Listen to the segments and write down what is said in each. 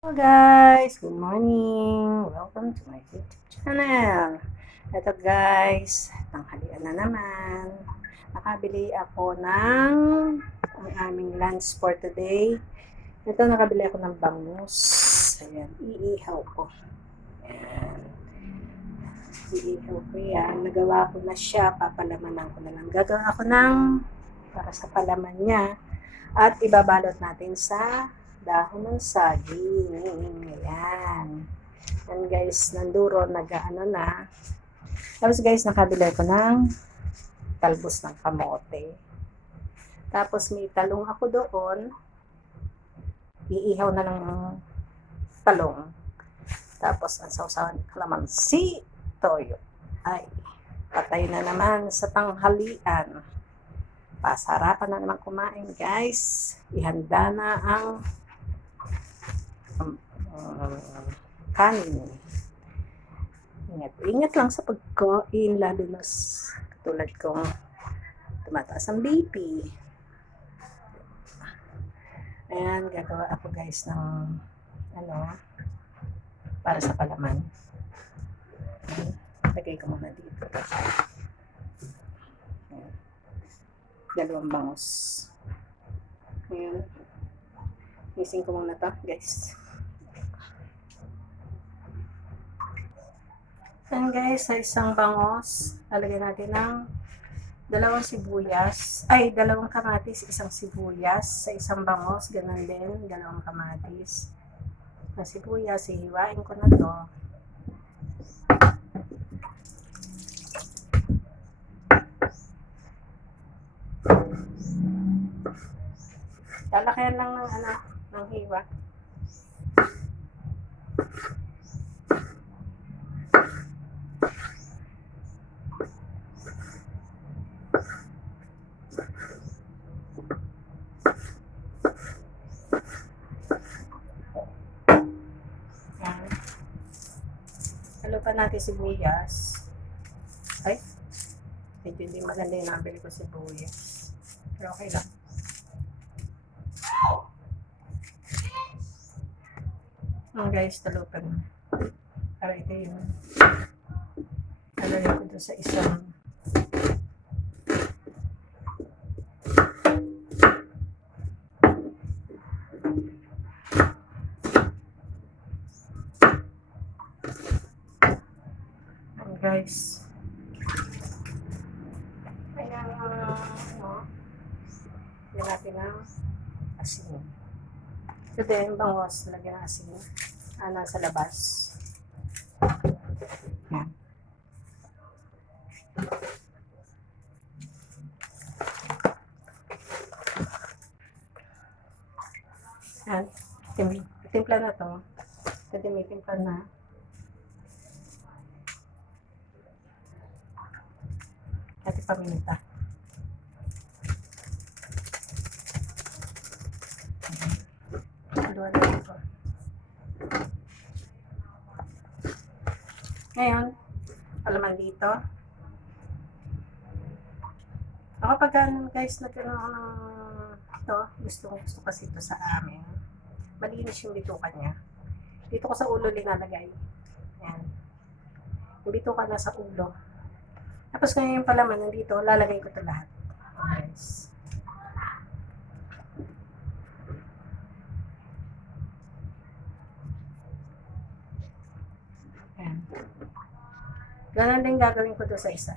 Hello guys! Good morning! Welcome to my YouTube channel. Ito guys, tanghalian na naman. Nakabili ako ng ang aming lunch for today. Ito, nakabili ako ng bangus. Ayan, iihaw ko. Ayan. Iihaw ko yan. Nagawa ko na siya. Papalamanan ko na lang. Gagawa ko ng para sa palaman niya. At ibabalot natin sa dahon ng saging. Ayan. Yan guys, nanduro, nag-ano na. Tapos guys, nakabili ko ng talbos ng kamote. Tapos may talong ako doon. Iihaw na ng talong. Tapos ang sausawan, kalamansi, toyo. Ay, patay na naman sa tanghalian. Pasarapan na naman kumain guys. Ihanda na ang kanin. Ingat lang sa pagkain, lalo na katulad kong tumataas ang BP. Ayan, gagawa ako guys ng para sa palaman. Lagay ko muna dito. Ayan. Dalawang bangus. Ayan. Missing ko muna to guys. Yan guys, sa isang bangos, lalagyan natin ng dalawang sibuyas, dalawang kamatis, isang sibuyas, sa isang bangos, ganun din, dalawang kamatis. Ang sibuyas, hihiwain ko na to. Lalakayan lang ng hiwa. Halo pa natin sibuyas. Ay, medyo hindi maganda yung nabili ko sibuyas. Pero okay lang. Guys, talupan. Para ito yung lalagay ko doon sa isang guys. Kaya yan natin ang asin. Ito din, bangos, lagyan ng asin. Nasa labas. Yan. Yan. Timpla na to. Ito din may timpla na. At paminta. Haluan na ito. Ngayon, palaman dito. Ako pag guys, nagkaroon ako ng ito, gusto kasi ito sa amin. Malinis yung bitukan niya. Dito ko sa ulo linalagay. Yan. Yung bitukan na sa ulo. Tapos ngayon yung palaman nandito, lalagay ko ito lahat. Guys. Ayan. Ganun din gagawin ko doon sa isa.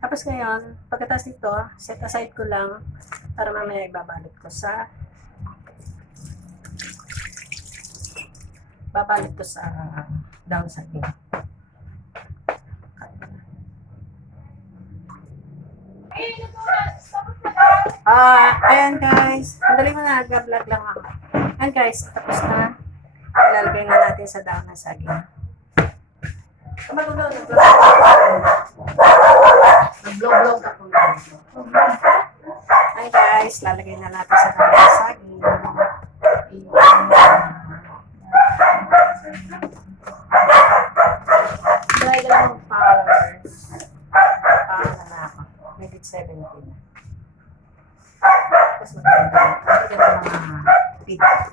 Tapos ngayon, pagkatapos nito, set aside ko lang para mamaya ibabalot ko sa down sa akin. Ayan guys. Madali mo na, nag-vlog lang ako. Ayan guys, tapos na. Ilalagay na natin sa dahon ng saging. Nag-vlog ako. Ayan guys, lalagay na natin sa dahon ng saging. Try ka lang mag-followers. Paano na ako? May 17 na. Tapos maganda mga feedback.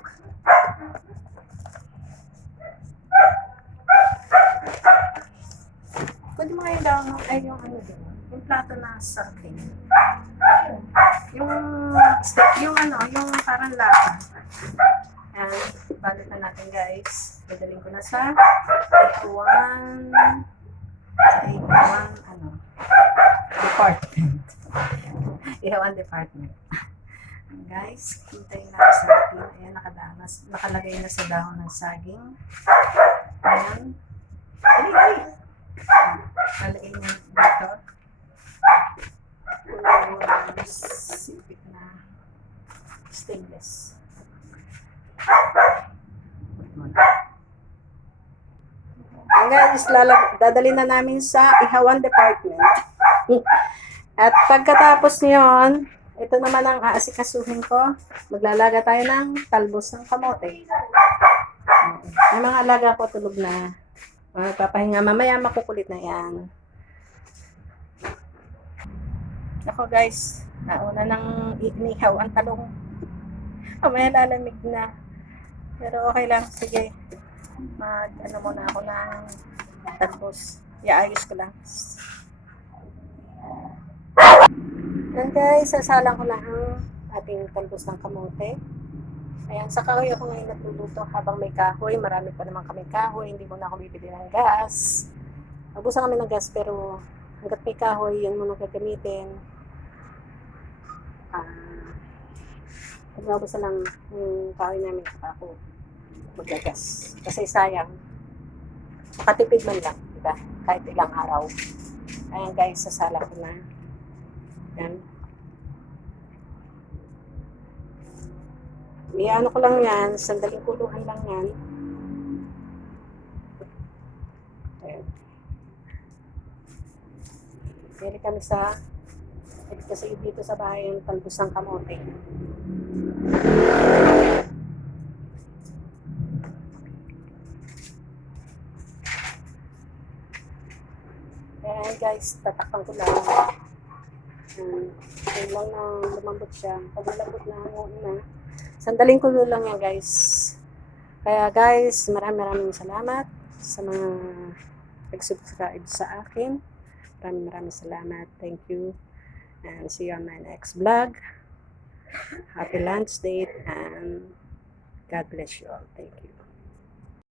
lang, ay yung ano din, yung plato na sarting. Yung, yung ano, yung parang lata. Ayan, balot na natin guys. Dadalhin ko na sa ikuan, ano, department. Ihawan department. Guys, hintayin natin sa atin. Ayan, nakalagay na sa dahon ng saging. Ayan. Dali. Nalagay na dito. Sipit na stainless. Ayan guys, dadalhin na namin sa ihawan department. At pagkatapos nyon, ito naman ang aasikasuhin ko. Maglalaga tayo ng talbos ng kamote. Ang mga alaga ko tulog na. Papahinga mamaya, makukulit na yan. Ako guys, nauna nang inihaw ang talong. Mamaya lalamig na. Pero okay lang, sige. Ano muna ako ng talbos. Iayos ko lang. Yan guys, sasalang ko na ang ating talbos ng kamote. Ayan, sa kahoy ako ngayon nagluluto habang may kahoy. Marami pa naman kami kahoy, hindi muna ako bibili ng gas. Mabusan kami ng gas pero hanggat may kahoy, yan muna gagamitin. Pag naubusan lang yung kahoy namin, ako magagas. Kasi sayang, makatipid man lang, diba? Kahit ilang araw. Ayan guys, sasala ko na. Yan. Iano ko lang yan, sandaling kuluan lang yan. Ayan. Pili kami sa, kasi dito sa bahay yung talbos ng kamote. Ayan guys, tatakpan ko lang. Ayan lang na lumambot siya. Pag malambot na, sandaling kulo lang yan guys. Kaya guys, maraming salamat sa mga nag-subscribe sa akin. Maraming salamat. Thank you. And see you on my next vlog. Happy lunch date and God bless you all. Thank you.